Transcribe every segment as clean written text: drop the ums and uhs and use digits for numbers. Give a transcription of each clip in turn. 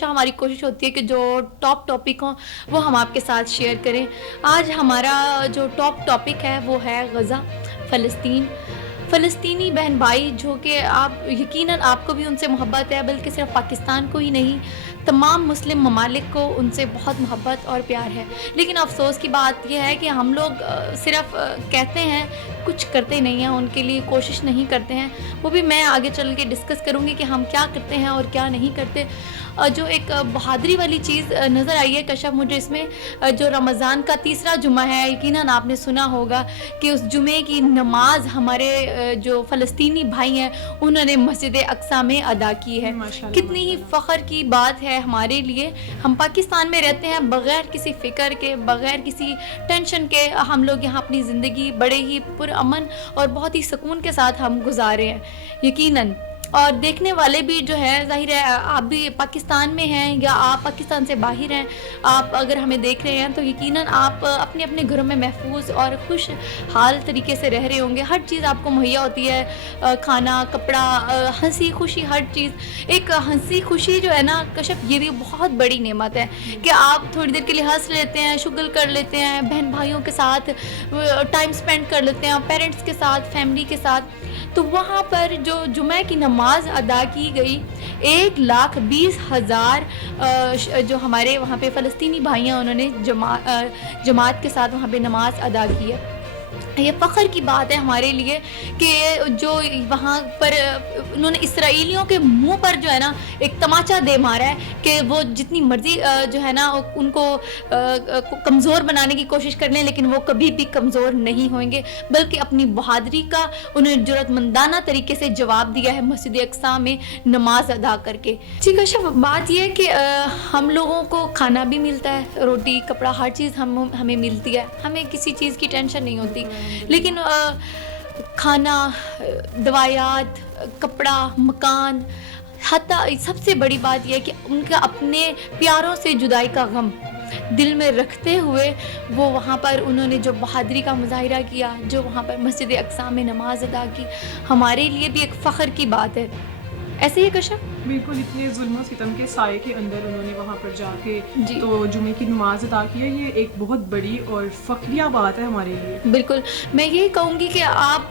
हमारी कोशिश होती है कि जो टॉप टॉपिक हों वो हम आपके साथ शेयर करें। आज हमारा जो टॉप टॉपिक है वो है गज़ा, फ़लस्तीन। फ़लस्तीनी बहन भाई जो कि आप यकीनन आपको भी उनसे मोहब्बत है, बल्कि सिर्फ पाकिस्तान को ही नहीं, तमाम मुस्लिम ममालिक को उनसे बहुत मोहब्बत और प्यार है। लेकिन अफ़सोस की बात यह है कि हम लोग सिर्फ कहते हैं, कुछ करते नहीं हैं, उनके लिए कोशिश नहीं करते हैं। वो भी मैं आगे चल के डिस्कस करूँगी कि हम क्या करते हैं और क्या नहीं करते। जो एक बहादुरी वाली चीज़ नज़र आई है कशफ मुझे इसमें, जो रमज़ान का तीसरा जुमा है, यकीनन आपने सुना होगा कि उस जुमे की नमाज हमारे जो फ़लस्तीनी भाई हैं उन्होंने मस्जिद अक्सा में अदा की है। कितनी ही फ़ख्र की बात है हमारे लिए। हम पाकिस्तान में रहते हैं, बग़ैर किसी फ़िक्र के, बग़ैर किसी टेंशन के हम लोग यहाँ अपनी ज़िंदगी बड़े ही पुरअमन और बहुत ही सुकून के साथ हम गुजारे हैं यकीनन। और देखने वाले भी जो है, ज़ाहिर है आप भी पाकिस्तान में हैं या आप पाकिस्तान से बाहर हैं, आप अगर हमें देख रहे हैं तो यकीनन आप अपने अपने घरों में महफूज और खुश हाल तरीके से रह रहे होंगे। हर चीज़ आपको मुहैया होती है, खाना, कपड़ा, हंसी खुशी, हर चीज़। एक हंसी खुशी जो है ना कशफ, ये भी बहुत बड़ी नेमत है कि आप थोड़ी देर के लिए हंस लेते हैं, शुगल कर लेते हैं, बहन भाइयों के साथ टाइम स्पेंड कर लेते हैं, पेरेंट्स के साथ, फैमिली के साथ। तो वहाँ पर जो जुमे की नमाज अदा की गई, 1,20,000 जो हमारे वहाँ पे फ़लस्तीनी भाई हैं उन्होंने जमात के साथ वहाँ पे नमाज अदा की है। ये फ़ख्र की बात है हमारे लिए कि जो वहाँ पर उन्होंने इसराइलियों के मुंह पर जो है ना एक तमाचा दे मारा है कि वो जितनी मर्ज़ी जो है ना उनको कमज़ोर बनाने की कोशिश कर लें, लेकिन वो कभी भी कमज़ोर नहीं होंगे, बल्कि अपनी बहादुरी का उन्होंने ज़रूरतमंदाना तरीके से जवाब दिया है मस्जिद अक्सा में नमाज अदा करके। ठीक है शफ, बात यह है कि हम लोगों को खाना भी मिलता है, रोटी, कपड़ा, हर चीज़ हमें मिलती है, हमें किसी चीज़ की टेंशन नहीं होती। लेकिन खाना, दवायात, कपड़ा, मकान, हत्ता सबसे बड़ी बात यह है कि उनका अपने प्यारों से जुदाई का गम दिल में रखते हुए वो वहाँ पर उन्होंने जो बहादुरी का मुजाहिरा किया, जो वहाँ पर मस्जिद अक्सा में नमाज अदा की, हमारे लिए भी एक फ़ख्र की बात है। ऐसे ही कशफ बिल्कुल, इतने जुल्म सितम के साए के अंदर उन्होंने वहाँ पर जाके तो जुमे की नमाज अदा की है, ये एक बहुत बड़ी और फ़ख्रिया बात है हमारे लिए। बिल्कुल, मैं यही कहूँगी कि आप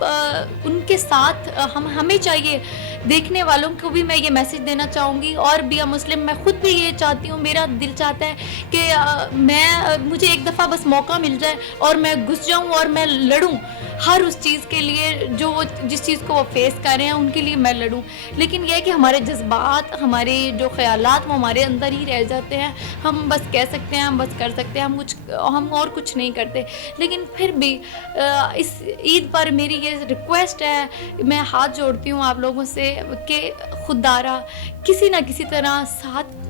उनके साथ हमें चाहिए, देखने वालों को भी मैं ये मैसेज देना चाहूँगी, और भी मुस्लिम, मैं ख़ुद भी ये चाहती हूँ, मेरा दिल चाहता है कि मुझे एक दफ़ा बस मौका मिल जाए और मैं घुस जाऊँ और मैं लड़ूँ हर उस चीज़ के लिए जो वो जिस चीज़ को वो फेस कर रहे हैं, उनके लिए मैं लड़ूँ। लेकिन यह है कि हमारे जज्बात, हमारे जो ख़यालात वो हमारे अंदर ही रह जाते हैं। हम बस कह सकते हैं, हम बस कर सकते हैं, हम और कुछ नहीं करते। लेकिन फिर भी इस ईद पर मेरी ये रिक्वेस्ट है, मैं हाथ जोड़ती हूँ आप लोगों से कि खुदारा किसी ना किसी तरह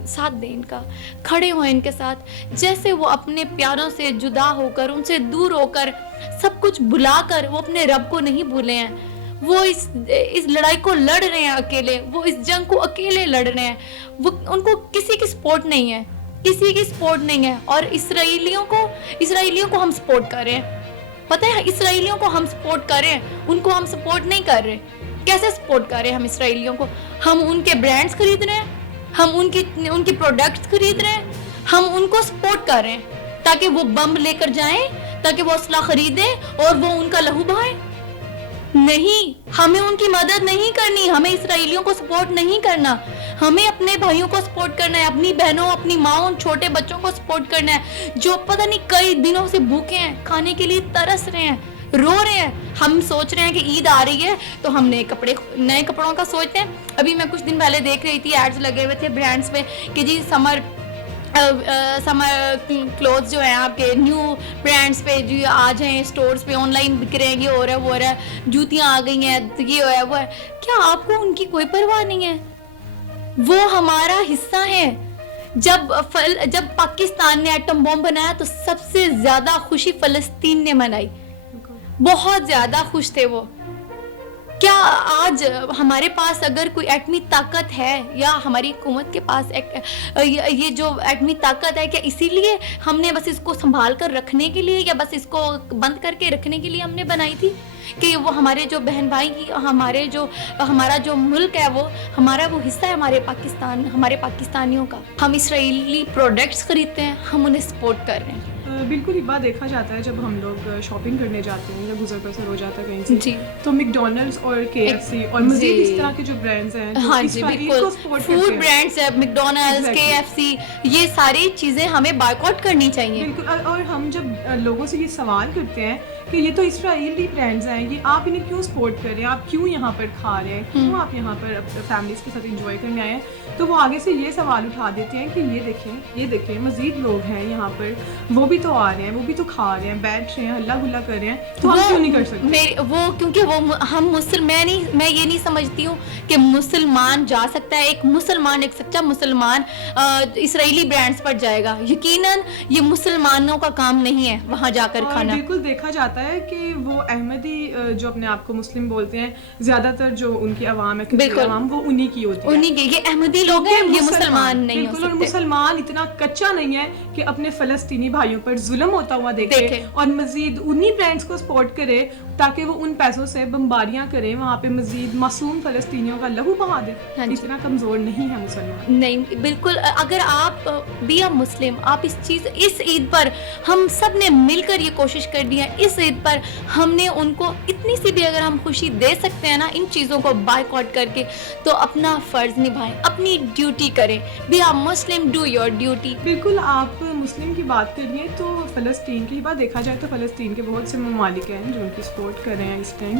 साथ दें इनका, खड़े हों इनके साथ। जैसे वो अपने प्यारों से जुदा होकर, उनसे दूर होकर, सब कुछ भुलाकर वो अपने रब को नहीं भूले हैं। वो इस लड़ाई को लड़ रहे हैं अकेले, वो इस जंग को अकेले लड़ रहे हैं। वो उनको किसी की सपोर्ट नहीं है, किसी की सपोर्ट नहीं है। और इसराइलियों को हम सपोर्ट कर रहे हैं। पता है, इसराइलियों को हम सपोर्ट कर रहे हैं, उनको हम सपोर्ट नहीं कर रहे। कैसे सपोर्ट कर रहे हैं हम इसराइलियों को? हम उनके ब्रांड्स खरीद रहे हैं, हम उनकी प्रोडक्ट्स खरीद रहे हैं, हम उनको सपोर्ट कर रहे हैं ताकि वो बम लेकर जाएं, ताकि वो असला खरीदें और वो उनका लहू बहाएं। नहीं, हमें उनकी मदद नहीं करनी, हमें इसराइलियों को सपोर्ट नहीं करना। हमें अपने भाइयों को सपोर्ट करना है, अपनी बहनों, अपनी माँ, उन छोटे बच्चों को सपोर्ट करना है जो पता नहीं कई दिनों से भूखे हैं, खाने के लिए तरस रहे हैं, रो रहे हैं। हम सोच रहे हैं कि ईद आ रही है तो हम नए कपड़ों का सोचते हैं। अभी मैं कुछ दिन पहले देख रही थी, एड्स लगे हुए थे ब्रांड्स पे कि जी समर क्लोथ्स जो हैं आपके न्यू ब्रांड्स पे जी आ जाएं, स्टोर्स पे ऑनलाइन बिक रहे हैं, ये हो रहा है, वो हो रहा है, जूतियाँ आ गई हैं, ये हो है, वो है। क्या आपको उनकी कोई परवाह नहीं है? वो हमारा हिस्सा है। जब पाकिस्तान ने एटम बम बनाया तो सबसे ज़्यादा खुशी फ़लस्तीन ने मनाई, बहुत ज़्यादा खुश थे वो। کیا آج ہمارے پاس اگر کوئی ایٹمی طاقت ہے یا ہماری حکومت کے پاس یہ جو ایٹمی طاقت ہے، کیا اسی لیے ہم نے بس اس کو سنبھال کر رکھنے کے لیے یا بس اس کو بند کر کے رکھنے کے لیے ہم نے بنائی تھی کہ وہ ہمارے جو بہن بھائی کی ہمارا جو ملک ہے، وہ ہمارا وہ حصہ ہے ہمارے پاکستانیوں کا. ہم اسرائیلی پروڈکٹس خریدتے ہیں، ہم انہیں سپورٹ کر رہے ہیں. بالکل یہ بات دیکھا جاتا ہے جب ہم لوگ شاپنگ کرنے جاتے ہیں یا گزر بسر ہو جاتا ہے کہیں سے، جی تو میکڈونلڈس اور KFC اور مزید اس طرح کے جو برانڈز ہیں ہاں جی بالکل فوڈ برانڈس ہے، میکڈونلڈس، KFC، یہ ساری چیزیں ہمیں بائیکاٹ کرنی چاہیے. بالکل. اور ہم جب لوگوں سے یہ سوال کرتے ہیں کہ یہ تو اسرائیلی برانڈز ہیں، یہ آپ انہیں کیوں سپورٹ کر رہے ہیں، آپ کیوں یہاں پر کھا رہے ہیں، کیوں آپ یہاں پر فیملیز کے ساتھ انجوائے کرنے آئے ہیں، تو وہ آگے سے یہ سوال اٹھا دیتے ہیں کہ یہ دیکھیں مزید لوگ ہیں یہاں پر، وہ بھی تو آ رہے ہیں، وہ بھی تو کھا رہے ہیں، بیٹھ رہے ہیں، ہلا گلا کر رہے ہیں، تو ہم کیوں نہیں کر سکتے؟ وہ کیونکہ ہم میں یہ نہیں سمجھتی ہوں کہ مسلمان جا سکتا ہے، ایک سچا مسلمان اسرائیلی برانڈز پر جائے گا. یقیناً یہ مسلمانوں کا کام نہیں ہے وہاں جا کر کھانا. بالکل دیکھا جاتا ہے کہ وہ احمدی جو اپنے آپ کو مسلم بولتے ہیں، زیادہ تر جو ان کی عوام ہے، عوام وہ انہی کی ہوتی ہے، انہی کے. یہ احمدی لوگ ہیں، یہ مسلمان نہیں ہو سکتے. اور مسلمان اتنا کچا نہیں ہے کہ اپنے فلسطینی بھائیوں پر ظلم ہوتا ہوا دیکھے اور مزید انہی برانڈز کو سپورٹ کرے تاکہ وہ ان پیسوں سے بمباریاں کریں، وہاں پہ مزید معصوم فلسطینیوں کا لہو بہا دے. اتنا کمزور نہیں ہے مسلمان. نہیں بالکل. اگر آپ بھی مسلم، آپ اس عید پر ہم سب نے مل کر یہ کوشش کر دی ہے، اس عید پر ہم نے ان کو اتنی سی بھی اگر ہم خوشی دے سکتے ہیں نا ان چیزوں کو بائیکاٹ کر کے، تو اپنا فرض نبھائیں، اپنی ڈیوٹی کریں. Be a Muslim, do your duty. بالکل. آپ مسلم کی بات کریے تو فلسطین کی بات دیکھا جائے تو فلسطین کے بہت سے ممالک ہیں جو ان کی سپورٹ کر رہے ہیں اس ٹائم،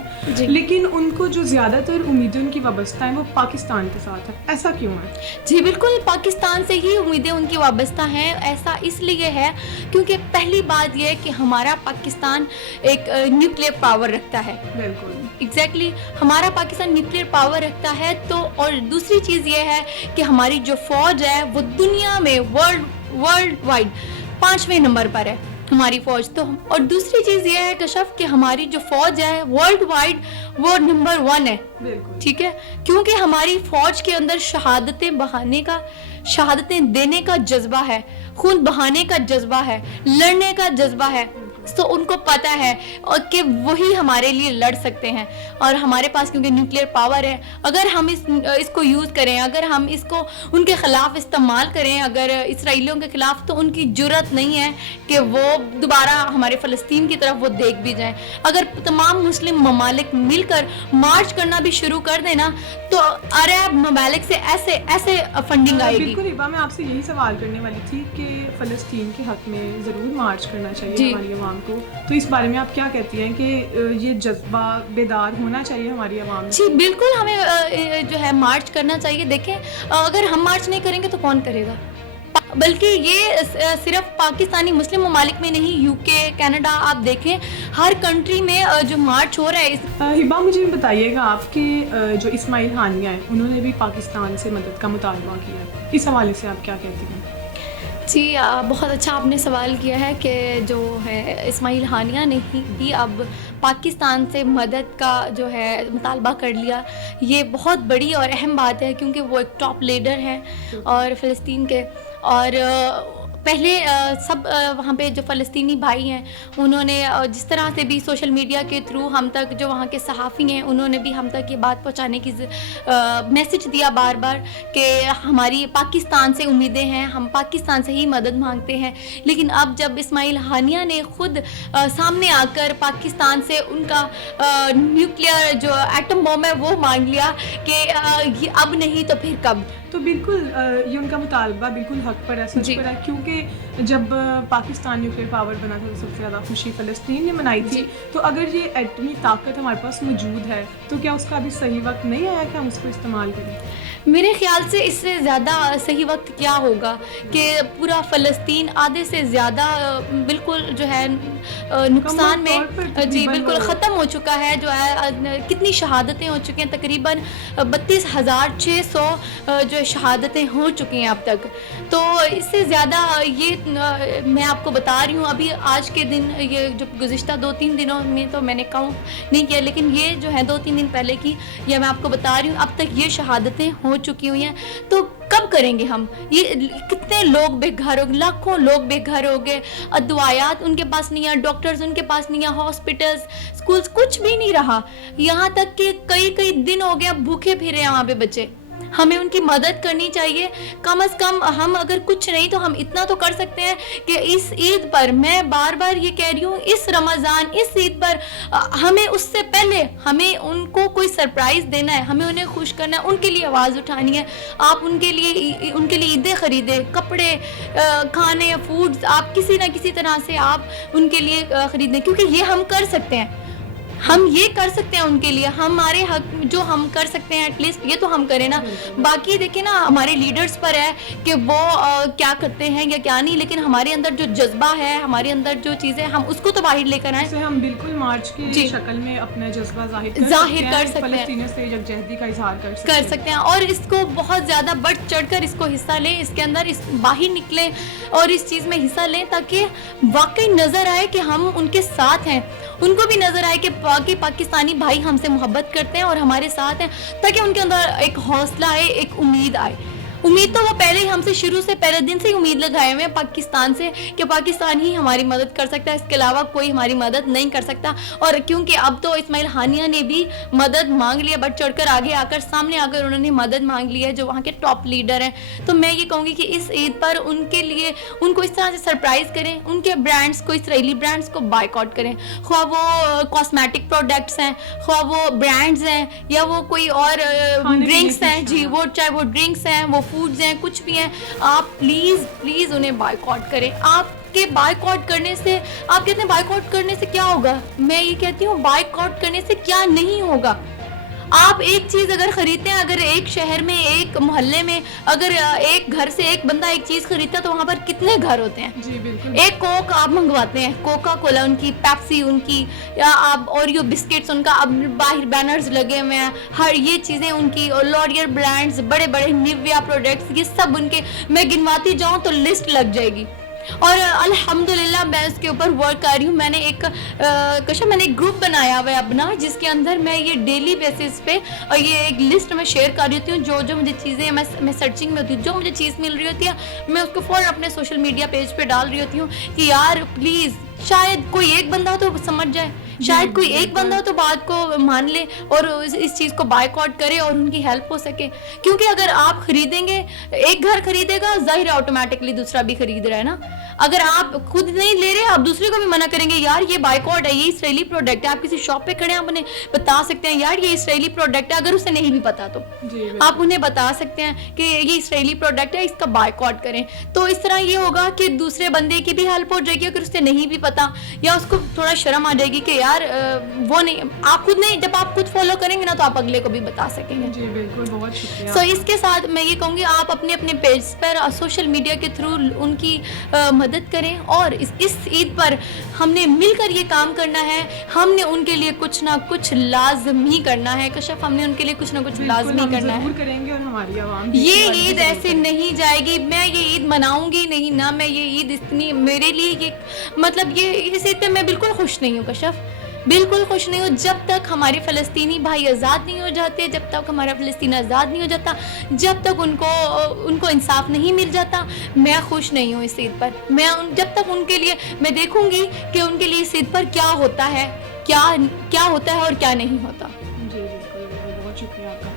لیکن ان کو جو زیادہ تر امیدیں ان کی وابستہ ہیں وہ پاکستان کے ساتھ ہے. ایسا کیوں ہے؟ جی بالکل، پاکستان سے ہی امیدیں ان کی وابستہ ہیں. ایسا اس لیے ہے کیونکہ پہلی بات یہ ہے کہ ہمارا پاکستان ایک نیوکلیئر پاور رکھتا ہے. بالکل ایگزیکٹلی ہمارا پاکستان نیوکلیئر پاور رکھتا ہے. تو اور دوسری چیز یہ ہے کہ ہماری جو فوج ہے وہ دنیا میں ورلڈ وائڈ 5ویں نمبر پر ہے ہماری فوج. تو اور دوسری چیز یہ ہے کشف کہ ہماری جو فوج ہے ورلڈ وائڈ وہ نمبر 1 ہے. ٹھیک ہے، کیونکہ ہماری فوج کے اندر شہادتیں دینے کا جذبہ ہے، خون بہانے کا جذبہ ہے، لڑنے کا جذبہ ہے. تو ان کو پتہ ہے اور کہ وہی ہمارے لیے لڑ سکتے ہیں. اور ہمارے پاس کیونکہ نیوکلیئر پاور ہے، اگر ہم اس کو یوز کریں، اگر ہم اس کو ان کے خلاف استعمال کریں، اگر اسرائیلیوں کے خلاف، تو ان کی جرت نہیں ہے کہ وہ دوبارہ ہمارے فلسطین کی طرف وہ دیکھ بھی جائیں. اگر تمام مسلم ممالک مل کر مارچ کرنا بھی شروع کر دیں نا، تو عرب ممالک سے ایسے فنڈنگ آئے گی. بالکل ابا، میں آپ سے یہی سوال کرنے والی تھی کہ فلسطین کے حق میں ضرور مارچ کرنا چاہیے ہماری عوام کو. تو اس بارے میں آپ کیا کہتی ہیں کہ یہ جذبہ بیدار ہونا چاہیے ہماری عوام میں؟ جی بالکل، ہمیں جو ہے مارچ کرنا چاہیے. دیکھیں اگر ہم مارچ نہیں کریں گے تو کون کرے گا؟ بلکہ یہ صرف پاکستانی مسلم ممالک میں نہیں، UK، کینیڈا، آپ دیکھیں ہر کنٹری میں جو مارچ ہو رہا ہے. ہبا مجھے بتائیے گا، آپ کے جو اسماعیل ہانیہ ہیں انہوں نے بھی پاکستان سے مدد کا مطالبہ کیا ہے، اس حوالے سے آپ کیا کہتی ہیں؟ جی بہت اچھا آپ نے سوال کیا ہے کہ جو ہے اسماعیل ہانیہ نے بھی اب پاکستان سے مدد کا جو ہے مطالبہ کر لیا. یہ بہت بڑی اور اہم بات ہے کیونکہ وہ ایک ٹاپ لیڈر ہیں اور فلسطین کے. اور پہلے سب وہاں پہ جو فلسطینی بھائی ہیں انہوں نے جس طرح سے بھی سوشل میڈیا کے تھرو ہم تک، جو وہاں کے صحافی ہیں انہوں نے بھی ہم تک یہ بات پہنچانے کی میسج دیا بار بار کہ ہماری پاکستان سے امیدیں ہیں، ہم پاکستان سے ہی مدد مانگتے ہیں. لیکن اب جب اسماعیل ہانیہ نے خود سامنے آ کر پاکستان سے ان کا نیوکلیئر جو ایٹم بم ہے وہ مانگ لیا کہ اب نہیں تو پھر کب. تو بالکل یہ ان کا مطالبہ بالکل حق پر ہے، سچ پر ہے. کیونکہ جب پاکستان نیوکلیئر پاور بنا تھا تو سب سے زیادہ خوشی فلسطین نے منائی تھی. تو اگر یہ ایٹمی طاقت ہمارے پاس موجود ہے تو کیا اس کا ابھی صحیح وقت نہیں آیا کہ ہم اس کو استعمال کریں؟ میرے خیال سے اس سے زیادہ صحیح وقت کیا ہوگا کہ پورا فلسطین آدھے سے زیادہ بالکل جو ہے نقصان میں، جی بالکل ختم ہو چکا ہے. جو ہے کتنی شہادتیں ہو چکی ہیں، تقریباً 32,600 جو शहादतें हो चुकी हैं अब तक। तो इससे ज़्यादा ये मैं आपको बता रही हूँ, अभी आज के दिन ये जो गुज़िश्ता 2-3 दिनों में तो मैंने काउंट नहीं किया, लेकिन ये जो है 2-3 दिन पहले की ये मैं आपको बता रही हूँ, अब तक ये शहादतें हो चुकी हुई हैं। तो कब करेंगे हम? ये कितने लोग बेघर हो गए, लाखों लोग बेघर हो गए, अदवायात उनके पास नहीं है, डॉक्टर्स उनके पास नहीं है, हॉस्पिटल्स, स्कूल्स, कुछ भी नहीं रहा। यहाँ तक कि कई दिन हो गया भूखे फिरे हैं वहाँ पे बच्चे। हमें उनकी मदद करनी चाहिए। कम से कम हम अगर कुछ नहीं तो हम इतना तो कर सकते हैं कि इस ईद पर, मैं बार बार ये कह रही हूँ, इस रमज़ान, इस ईद पर हमें उससे पहले हमें उनको कोई सरप्राइज़ देना है, हमें उन्हें खुश करना है, उनके लिए आवाज़ उठानी है। आप उनके लिए ईदें ख़रीदें, कपड़े, खाने, फूड्स, आप किसी ना किसी तरह से आप उनके लिए ख़रीदें, क्योंकि ये हम कर सकते हैं। हम ये कर सकते हैं उनके लिए, हमारे हक जो हम कर सकते हैं एटलीस्ट ये तो हम करें ना। बाकी देखिए ना, हमारे लीडर्स पर है कि वो क्या करते हैं या क्या नहीं, लेकिन हमारे अंदर जो जज्बा है, हमारे अंदर जो चीज़ें, हम उसको तो बाहर लेकर आए। हम बिल्कुल मार्च की शक्ल में अपना जज्बा जाहिर कर सकते हैं, फ़लस्तीनियों से यकजहती का इजहार कर सकते हैं, और इसको बहुत ज़्यादा बढ़ चढ़कर इसको हिस्सा लें, इसके अंदर इस बाहर निकलें और इस चीज़ में हिस्सा लें, ताकि वाकई नज़र आए कि हम उनके साथ हैं, उनको भी नज़र आए कि पाकिस्तानी भाई हमसे मोहब्बत करते हैं और हमारे साथ हैं, ताकि उनके अंदर एक हौसला आए, एक उम्मीद आए। उम्मीद तो वो पहले ही हमसे शुरू से, पहले दिन से ही उम्मीद लगाए हुए हैं पाकिस्तान से कि पाकिस्तान ही हमारी मदद कर सकता है, इसके अलावा कोई हमारी मदद नहीं कर सकता। और क्योंकि अब तो इस्माइल हानिया ने भी मदद मांग लिया, बढ़ चढ़कर आगे आकर सामने आकर उन्होंने मदद मांग ली है, जो वहाँ के टॉप लीडर हैं। तो मैं ये कहूँगी कि इस ईद पर उनके लिए उनको इस तरह से सरप्राइज़ करें, उनके ब्रांड्स को, इसराइली ब्रांड्स को बायकॉट करें, ख्वाह वो कॉस्मेटिक प्रोडक्ट्स हैं, ख्वाह वो ब्रांड्स हैं, या वो कोई और ड्रिंक्स हैं, जी, वो चाहे वो ड्रिंक्स हैं, वो फूड्स हैं, कुछ भी हैं, आप प्लीज़ उन्हें बायकॉट करें। आपके बायकॉट करने से, आप कहते हैं बायकॉट करने से क्या होगा, मैं ये कहती हूँ बायकॉट करने से क्या नहीं होगा। आप एक चीज़ अगर ख़रीदते हैं, अगर एक शहर में, एक मोहल्ले में, अगर एक घर से एक बंदा एक चीज़ खरीदता है तो वहाँ पर कितने घर होते हैं। जी बिल्कुल। एक कोक आप मंगवाते हैं, कोका कोला उनकी, पेप्सी उनकी, या आप ओरियो बिस्किट्स उनका, अब बाहर बैनर्स लगे हुए हैं, हर ये चीज़ें उनकी, और लॉरियल ब्रांड्स, बड़े बड़े निविया प्रोडक्ट्स, ये सब उनके, मैं गिनवाती जाऊँ तो लिस्ट लग जाएगी। और अल्हम्दुलिल्लाह मैं उसके ऊपर वर्क कर रही हूँ। मैंने एक ग्रुप बनाया हुआ है अपना, जिसके अंदर मैं ये डेली बेसिस पे और ये एक लिस्ट में शेयर कर रही होती हूँ, जो मुझे चीज़ें, मैं सर्चिंग में होती हूँ, जो मुझे चीज़ मिल रही होती है मैं उसको फ़ौरन अपने सोशल मीडिया पेज पे डाल रही होती हूँ कि यार प्लीज़, शायद कोई एक बंदा हो तो समझ जाए, शायद कोई एक बंदा हो तो बात को मान ले और इस चीज़ को बायकॉट करे और उनकी हेल्प हो सके। क्योंकि अगर आप खरीदेंगे, एक घर खरीदेगा, जाहिर है ऑटोमेटिकली दूसरा भी खरीद रहा है ना। अगर आप खुद नहीं ले रहे, आप दूसरे को भी मना करेंगे, यार ये बायकॉट है, ये इसराइली प्रोडक्ट है। आप किसी शॉप पे खड़े हैं, आप उन्हें बता सकते हैं यार ये इसराइली प्रोडक्ट है, अगर उसे नहीं भी पता तो आप उन्हें बता सकते हैं कि ये इसराइली प्रोडक्ट है, इसका बायकॉट करें। तो इस तरह ये होगा कि दूसरे बंदे की भी हेल्प हो जाएगी, अगर उसे नहीं भी पता, या उसको थोड़ा शर्म आ जाएगी कि यार वो नहीं, आप खुद नहीं, जब आप खुद फॉलो करेंगे ना तो आप अगले को भी बता सकेंगे। जी बिल्कुल, बहुत शुक्रिया। सो इसके साथ मैं ये कहूँगी, आप अपने अपने पेज पर सोशल मीडिया के थ्रू उनकी मदद करें, और इस ईद पर हमने मिलकर ये काम करना है। हमने उनके लिए कुछ ना कुछ लाजमी करना है, कशफ, हमने उनके लिए कुछ ना कुछ लाजमी करना है, करेंगे, और हमारी आवाम ये ईद ऐसे नहीं जाएगी। मैं ये ईद मनाऊंगी नहीं ना, मैं ये ईद इतनी, मेरे लिए ये मतलब ये इस ईद पे मैं बिल्कुल खुश नहीं हूँ कशफ, बिल्कुल खुश नहीं हूँ। जब तक हमारे फ़लस्तीनी भाई आज़ाद नहीं हो जाते, जब तक हमारा फ़लस्तीन आज़ाद नहीं हो जाता, जब तक उनको इंसाफ नहीं मिल जाता, मैं खुश नहीं हूँ इस ईद पर। जब तक उनके लिए मैं देखूँगी कि उनके लिए इस ईद पर क्या होता है, क्या होता है और क्या नहीं होता। जी बिल्कुल, बहुत शुक्रिया आपका।